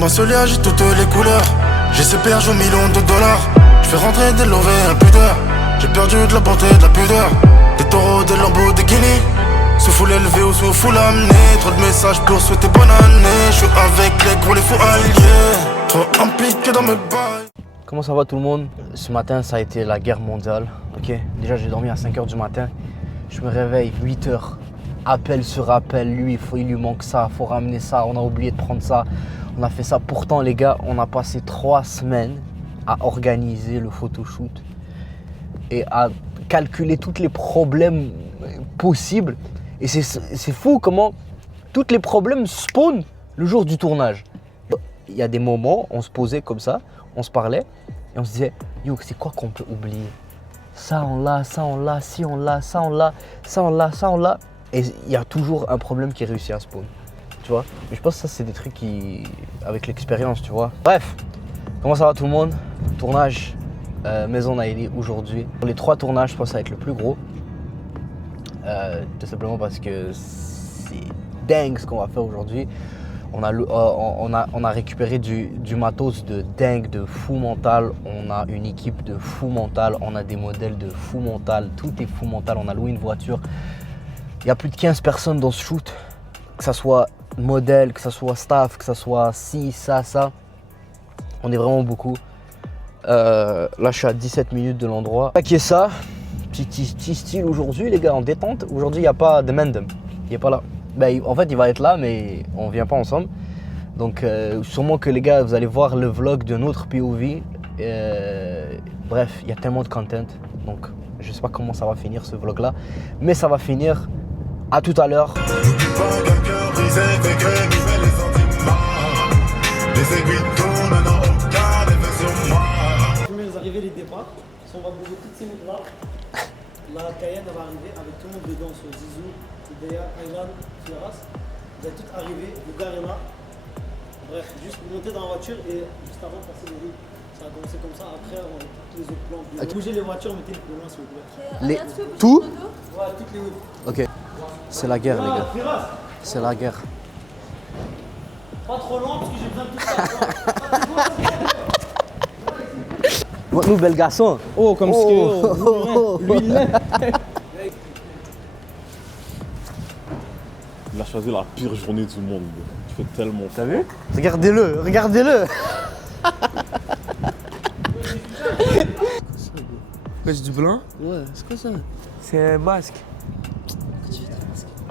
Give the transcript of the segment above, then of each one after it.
ma solia, j'ai toutes les couleurs. J'ai ce perge aux millions de dollars. Je fais rentrer des lovés impudeurs. J'ai perdu de la bonté, de la pudeur. Des taureaux, des lambeaux, des guinées. Sous foule élevé ou sous foule amenée. Trop de messages pour souhaiter bonne année. Je suis avec les gros, les fous alliés. Trop impliqué dans mes bails. Comment ça va tout le monde? Ce matin ça a été la guerre mondiale. Ok, déjà j'ai dormi à 5h du matin. Je me réveille 8h. Appel sur appel, lui il lui manque ça, faut ramener ça, on a oublié de prendre ça. On a fait ça. Pourtant les gars, on a passé 3 semaines à organiser le photoshoot et à calculer tous les problèmes possibles. Et c'est fou comment tous les problèmes spawnent le jour du tournage. Il y a des moments, on se posait comme ça, on se parlait et on se disait yo, c'est quoi qu'on peut oublier? Ça on l'a, ça on l'a, si on l'a, ça on l'a, ça on l'a, ça on l'a. Et il y a toujours un problème qui réussit à spawn, tu vois. Mais je pense que ça c'est des trucs qui, avec l'expérience, tu vois. Bref, comment ça va tout le monde? Tournage Maison Naïli aujourd'hui. Pour les 3 tournages, je pense que ça va être le plus gros. Tout simplement parce que c'est dingue ce qu'on va faire aujourd'hui. On a récupéré du matos de dingue, de fou mental. On a une équipe de fou mental. On a des modèles de fou mental. Tout est fou mental. On a loué une voiture. Il y a plus de 15 personnes dans ce shoot. Que ça soit modèle, que ça soit staff, que ça soit ci, ça, ça. On est vraiment beaucoup. Là, je suis à 17 minutes de l'endroit. Qui est ça? Petit style aujourd'hui, les gars, en détente. Aujourd'hui, il n'y a pas de Mendem. Il n'est pas là. Ben, en fait, il va être là, mais on ne vient pas ensemble. Donc, sûrement que les gars, vous allez voir le vlog d'un autre POV. Bref, il y a tellement de content. Donc, je ne sais pas comment ça va finir ce vlog-là. Mais ça va finir. À tout à l'heure. Les arrivées, les départs. Si on va bouger toutes ces routes là, la Cayenne va arriver avec tout le monde dedans sur Zizou, Idea, Aylan, Firas. Vous allez toutes arriver, vous garez là. Bref, juste monter dans la voiture et juste avant de passer les rues. Ça va commencer comme ça. Après, on va tous les autres plans. Okay. Bougez les voitures, mettez le plus loin s'il vous plaît. Tout? Ouais, toutes les routes. Ok. C'est la guerre, les gars. C'est la guerre. Pas trop loin parce que j'ai besoin de tout ça. Nous, bel garçon. Oh, comme ce que lui, il l'aime. Il a choisi la pire journée du monde. Tu fais tellement T'as vu? Regardez-le, regardez-le. C'est du blanc? Ouais, c'est quoi ça? C'est un masque.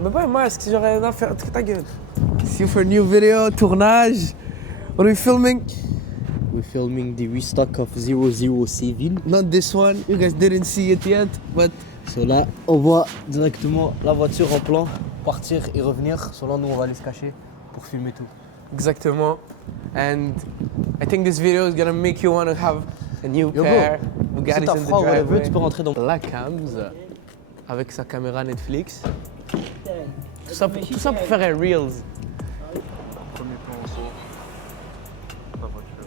Mais pas un masque, c'est genre une affaire. Ta gueule. See you for a new video, tournage. What are we filming? We're filming the restock of 007. Not this one. You guys didn't see it yet, but. So là, on voit directement la voiture en plan partir et revenir. So là, nous, on va aller se cacher pour filmer tout. Exactement. And I think this video is gonna make you want to have a new Yo, car. bro, Bugatti's si ta in the froid driveway. veut, tu peux rentrer dans... La Cams avec sa caméra Netflix. Tout ça pour faire un Reels. Premier plan en saut. La voiture.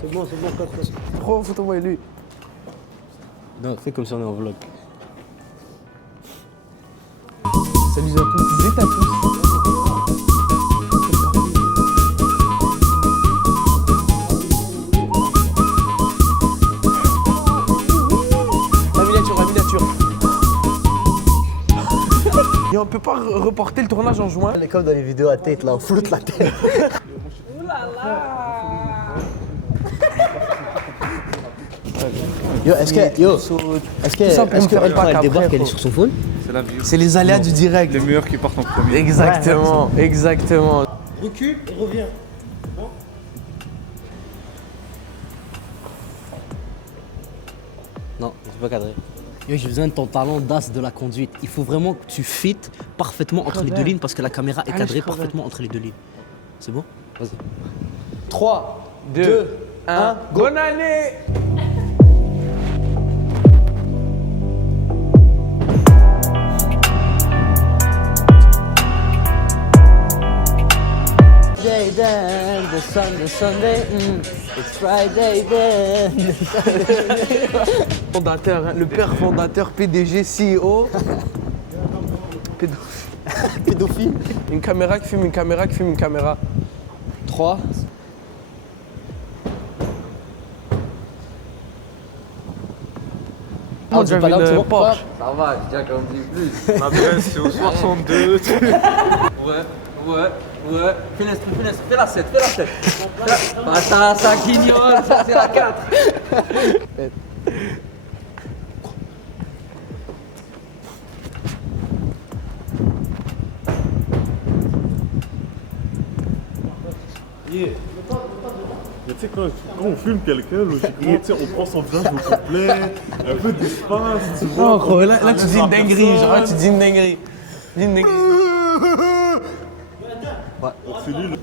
C'est bon, coach. Oh, photo-moi lui. Non, fais comme si on est en vlog. Salut à tous, zét à tous. La miniature. Et on peut pas reporter le tournage en juin. On est comme dans les vidéos à tête, là, on flotte la tête. Yo, est-ce que elle, quand elle débarque, elle est sur son phone? C'est la vie. C'est les aléas du direct. Les meilleurs qui partent en premier. Exactement, exactement. Recule et reviens. Bon. Non, c'est pas cadré. Yo, j'ai besoin de ton talent d'as de la conduite. Il faut vraiment que tu fites parfaitement entre les deux lignes parce que la caméra est cadrée parfaitement entre les deux lignes. C'est bon? Vas-y. 3, 2, 1, bonne année! Friday then, the Sunday, it's Friday then. Fondateur, hein, le père fondateur, PDG, CEO. Pédophile. Une caméra qui filme une caméra qui filme une caméra. 3. Ah, c'est pas là, c'est bon. Porsche. Ça va, j'ai déjà grandi plus. L'adresse, c'est au 62. Ouais. Fais la 7. Bah, ça guignole, ça c'est la 4. Mais tu sais, quand on filme quelqu'un, logiquement, tu sais, on prend son visage au complet, un peu d'espace, tu vois. Non, gros, là tu dis une dinguerie, genre là tu dis une dinguerie. C'est lui, le...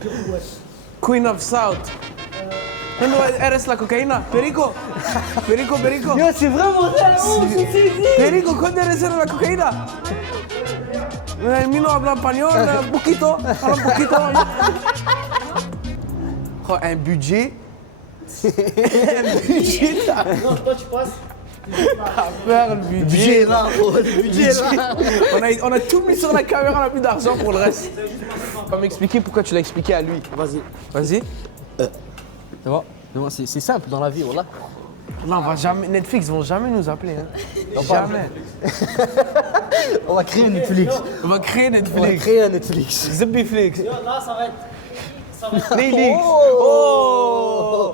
Queen of South. ¿Dónde eres la cocaína? Perico. Yo, c'est vraiment vrai, Perico, ¿cuándo eres la cocaína? El mío habla español, un poquito. Habla un poquito. Oh, un budget. Non, toi tu passes. À faire le budget. Budget est là, gros, le budget est là. On a tout mis sur la caméra, on n'a plus d'argent pour le reste. Tu vas m'expliquer pourquoi tu l'as expliqué à lui. Vas-y. Tu vois? Non, c'est simple dans la vie, voilà. Non, on va jamais, Netflix vont jamais nous appeler. Hein. Jamais. On va créer Netflix. On va créer On va Netflix. créer un Netflix. Zippyflix. Yo, là, ça va être. Netflix. Oh!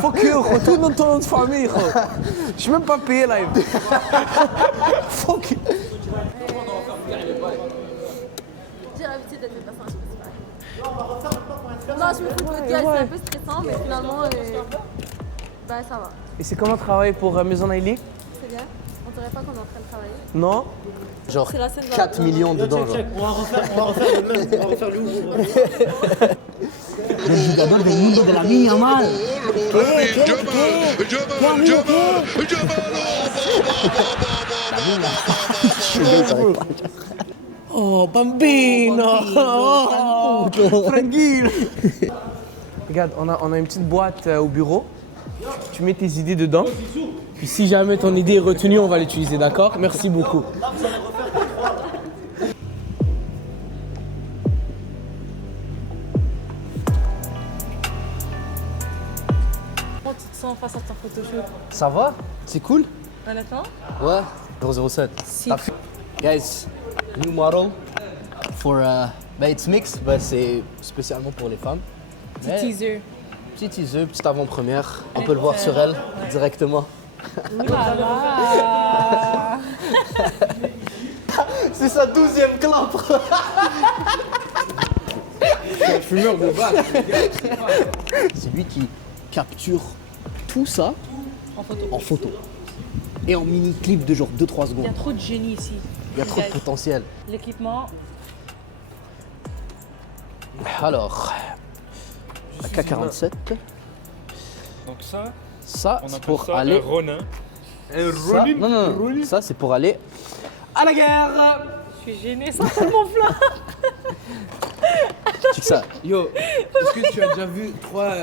Fuck you, gros. Tout dans ton nom de famille, gros. Je suis même pas payé live. Fuck you. J'ai l'habitude d'être une personne spéciale. Non, je me fous de votre gueule, c'est un peu stressant, mais finalement, bah ça va. Et c'est comment travailler pour Maison Naili? C'est bien. On dirait pas qu'on est en train de travailler. Non? Genre C'est la scène de 4 millions dedans. Check, Genre. check. On va refaire le même. On va refaire le ouvre. El jugador del mundo de la mía, mal. Oh, bambino! Oh, tranquille! Regarde, on a une petite boîte au bureau. Tu mets tes idées dedans. Puis si jamais ton idée est retenue, on va l'utiliser, d'accord? Merci beaucoup. Comment tu te sens face à ton photoshoot? Ça va? C'est cool? Honnêtement? Ouais. 007. Si. Guys, new model for it's mixed, c'est spécialement pour les femmes. Petit teaser. Petit teaser, petite avant-première. On peut le voir sur elle directement. C'est sa 12e clampe. Fumeur de base. C'est lui qui capture tout ça en photo. Et en mini-clip de genre 2-3 Il y a secondes. trop de génie ici. Il y a trop de potentiel. L'équipement, Alors, la K47, Donc ça, ça on c'est appelle pour ça aller. un Ronin. Un Ça, Ronin. non, ça c'est pour aller à la guerre. je suis gênée, c'est tellement plat. Check ça. Yo, est-ce que tu as déjà vu 3...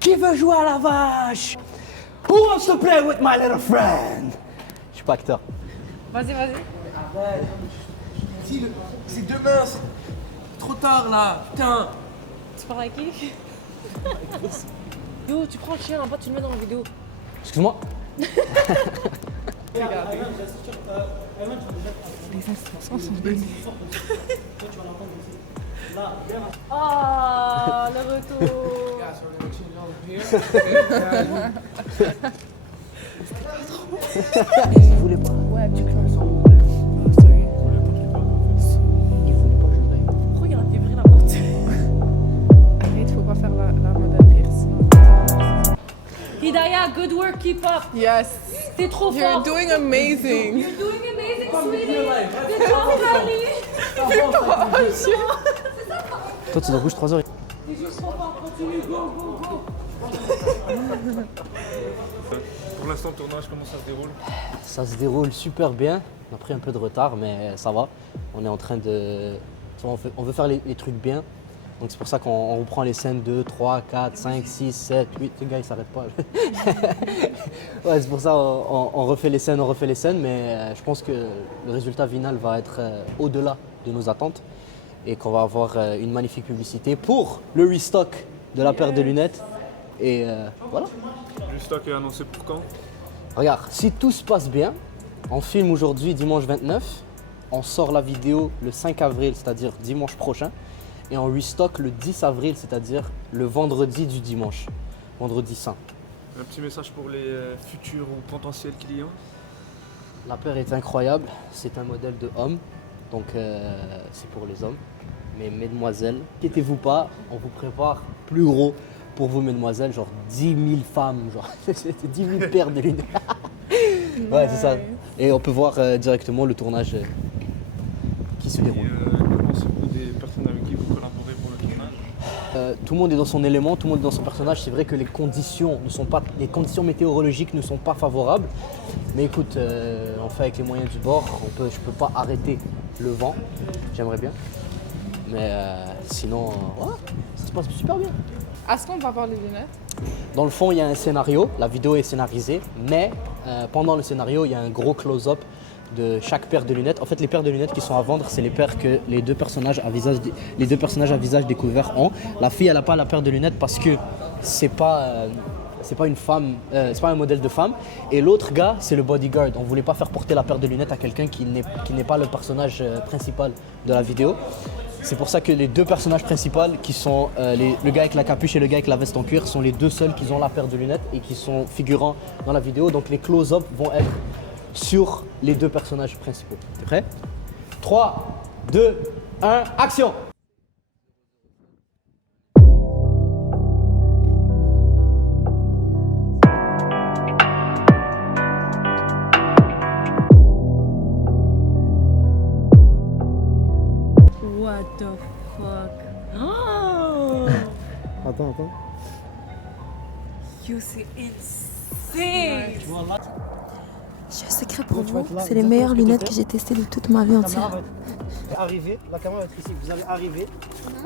Qui veut jouer à la vache? Who wants to play with my little friend? Je suis pas acteur. Vas-y. C'est demain, c'est trop tard là, putain. Tu parles avec qui? Yo, tu prends le chien, après tu le mets dans la vidéo. Excuse-moi. Oh, le retour. Il voulait pas. Ouais, tu crains ça. Il voulait pas que je l'aille. Pourquoi il a vibré la porte? Arrête, faut pas faire la modèle rire sinon. Hidaya, good work, keep up. Yes, T'es trop you're fort. doing amazing. You're doing amazing, sweetie. Good job, Carly. Toi, tu dois rouge 3 heures. T'es juste trop fort, continue, go, go, go. Pour l'instant, le tournage, comment ça se déroule? Ça se déroule super bien. On a pris un peu de retard, mais ça va. On est en train de. Tu vois, on veut faire les trucs bien. Donc c'est pour ça qu'on reprend les scènes 2, 3, 4, 5, 6, 7, 8. Le gars il s'arrête pas. Ouais, c'est pour ça on refait les scènes, mais je pense que le résultat final va être au-delà de nos attentes et qu'on va avoir une magnifique publicité pour le restock de la paire de lunettes. Et voilà. Le stock est annoncé pour quand? Regarde, si tout se passe bien, on filme aujourd'hui dimanche 29, on sort la vidéo le 5 avril, c'est-à-dire dimanche prochain, et on restock le 10 avril, c'est-à-dire le vendredi du dimanche, vendredi saint. Un petit message pour les futurs ou potentiels clients. La paire est incroyable, c'est un modèle de homme, donc c'est pour les hommes. Mais mesdemoiselles, inquiétez-vous pas, on vous prépare plus gros pour vous mesdemoiselles, genre 10 000 femmes, genre 10 000 paires de lunettes. Ouais, c'est ça. Et on peut voir directement le tournage qui se déroule. Pensez-vous des personnes avec qui vous collaborez pour le tournage? Tout le monde est dans son élément, tout le monde est dans son personnage. C'est vrai que les conditions météorologiques ne sont pas favorables. Mais écoute, on fait avec les moyens du bord. Je peux pas arrêter le vent. J'aimerais bien. Mais sinon, voilà, ça se passe super bien. Est-ce qu'on va voir les lunettes? Dans le fond, il y a un scénario. La vidéo est scénarisée. Mais pendant le scénario, il y a un gros close-up de chaque paire de lunettes. En fait, les paires de lunettes qui sont à vendre, c'est les paires que les deux personnages à visage découvert ont. La fille, elle n'a pas la paire de lunettes parce que c'est pas une femme, c'est pas un modèle de femme. Et l'autre gars, c'est le bodyguard. On voulait pas faire porter la paire de lunettes à quelqu'un qui n'est pas le personnage principal de la vidéo. C'est pour ça que les deux personnages principaux, qui sont le gars avec la capuche et le gars avec la veste en cuir, sont les deux seuls qui ont la paire de lunettes et qui sont figurants dans la vidéo. Donc les close-up vont être sur les deux personnages principaux. T'es prêt? 3, 2, 1, action! What the fuck? Oh! Attends. Yo, c'est insane! J'ai un secret pour vous, c'est les meilleures lunettes que j'ai testées de toute ma vie entière. Arriver, la caméra va être ici. Vous allez arriver.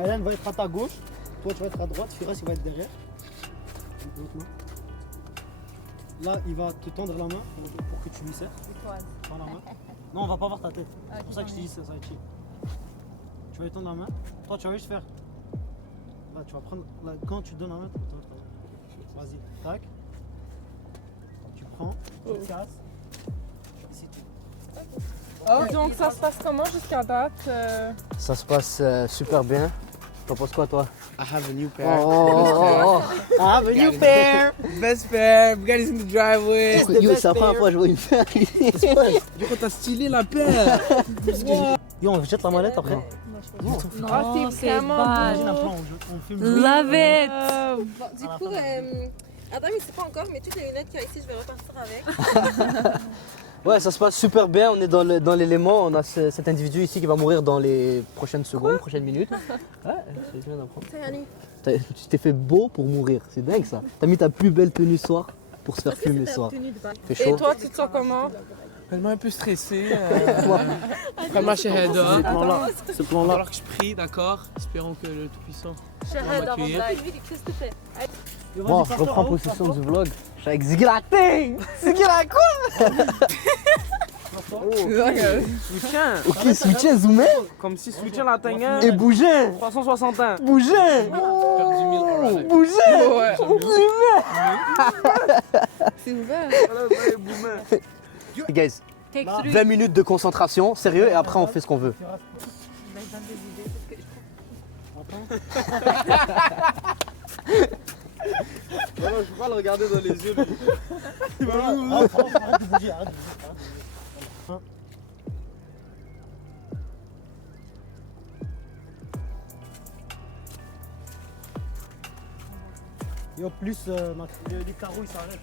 Aylan va être à ta gauche. Toi, tu vas être à droite. Firas, il va être derrière. Là, il va te tendre la main pour que tu lui serres. Prends la main. Non, on va pas voir ta tête. C'est pour ça que je te dis ça, ça va être chill. Tu vas lui tendre la main. Toi, tu vas juste faire. Là, tu vas prendre. Là, quand tu donnes la main, tu vas te vas-y, tac. Tu prends, tu te casses. Ici, tu. Donc ça se passe comment jusqu'à date? Ça se passe super bien. T'en penses quoi, toi? I have a new pair. Oh. I have a new pair. Best pair. Bugatti's in the driveway. Yo, c'est la première fois que je vois une paire. Du coup, t'as stylé la paire. Yo, on jette la mallette après. Non, c'est vraiment bad. Imagine un plan, on filme. Love it! Bon, du coup, attends, mais c'est pas encore, mais toutes les lunettes qu'il y a ici, je vais repartir avec. Ouais, ça se passe super bien. On est dans l'élément. On a cet individu ici qui va mourir dans les prochaines secondes, prochaines minutes. Ouais, c'est bien d'apprendre. Tu t'es fait beau pour mourir. C'est dingue ça. T'as mis ta plus belle tenue ce soir pour se faire filmer ce soir. Fait chaud. Et toi, tu te sens comment? Tellement un peu stressé. Vraiment chez Hedda. Ce plan-là. Alors que je prie, d'accord. Espérons que le Tout-Puissant Chérie, va dans mon m'accueillir. live, qu'est-ce que tu fais? Bon, je reprends possession du vlog. Je suis avec Ziglating. Zigla quoi? Soutien. Ok, soutien, zoomé. Comme si soutien l'atteignait. Et bougez. 360 ans. Bougez. Perdu 1000 $. Bougez. Ouais. C'est ouvert. Hey guys, Take 20 minutes de concentration, sérieux, et après on fait ce qu'on veut. Je peux pas le regarder dans les yeux. Arrête de bouger, arrête de bouger. Et en plus, les carreaux ils s'arrêtent.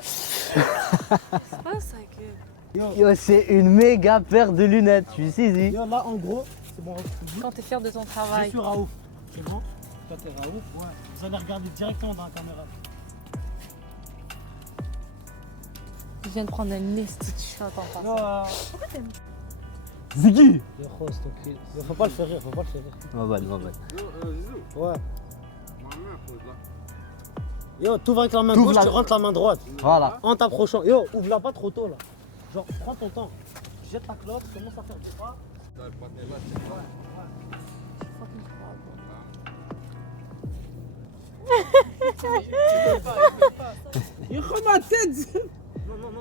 C'est pas ça que... Yo, c'est une méga paire de lunettes, je suis saisi. Yo, là en gros, c'est bon. Quand t'es fier de ton Je travail. suis sur Raouf. C'est bon. Toi, t'es Raouf, ouais. Vous allez regarder directement dans la caméra. Je viens de prendre un esti de shot en passant. Pourquoi t'aimes? Ziggy. Yo, Ross, faut pas le faire rire, faut pas le faire rire. Ma balle. Ouais. Yo, t'ouvres avec la main gauche, tu rentres la main droite. Voilà. En t'approchant. Yo, ouvre-la pas trop tôt là. Genre, prends ton temps. Jette ta clope, commence à faire des pas. Il rend ma tête.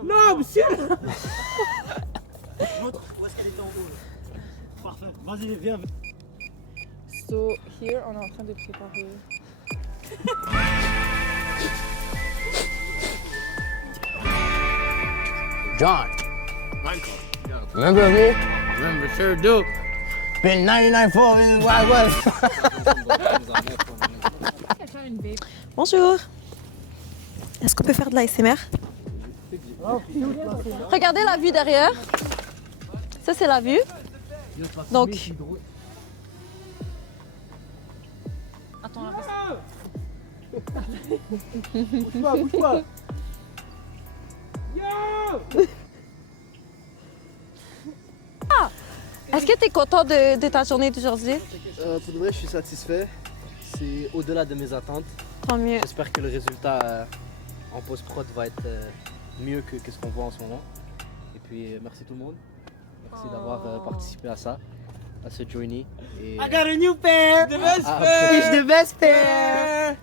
Non, monsieur. L'autre, où est-ce qu'elle était en haut là? Parfait. Vas-y, viens. So, here, on est en train de préparer. John. Remember me? Remember, sure do. Been 99.4 in the Wild West. Bonjour. Est-ce qu'on peut faire de l'ASMR? Regardez la vue derrière. Ça, c'est la vue. Donc. Attends, là. Bouge pas. Est-ce que tu es content de ta journée d'aujourd'hui? Pour de vrai, je suis satisfait. C'est au-delà de mes attentes. Tant mieux. J'espère que le résultat en post-prod va être mieux que ce qu'on voit en ce moment. Et puis, merci tout le monde. Merci d'avoir participé à ça, à ce journey. Et, I got a new pair! The best Ah, pair. It's the best pair!